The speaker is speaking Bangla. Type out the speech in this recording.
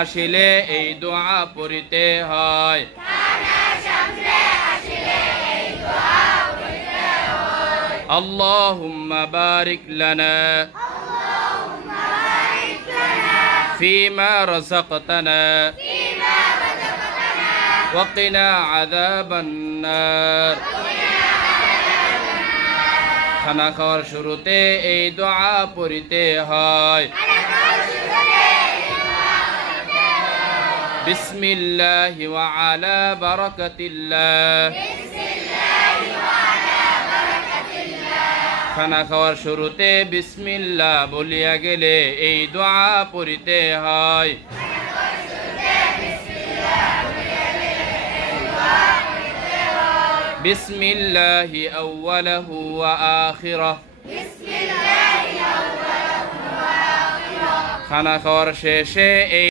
আসিলে এই দোয়া পড়িতে হয়। আল্লাহুম্মা বারিক লানা ফীমা রাযাকতানা ওয়া কিনা আযাবান নার। খানা খাওয়ার শুরুতে এই দোয়া পড়িতে হয়। বিসমিল্লাহি ওয়া আলা বারাকাতিল্লাহ। খানা খাওয়ার শুরুতে বিসমিল্লাহ বলিয়া গেলে এই দোয়া পড়িতে হয়। বিসমিল্লাহি আউওয়ালাহু ওয়া আখিরাহ। খানা খাওয়ার শেষে এই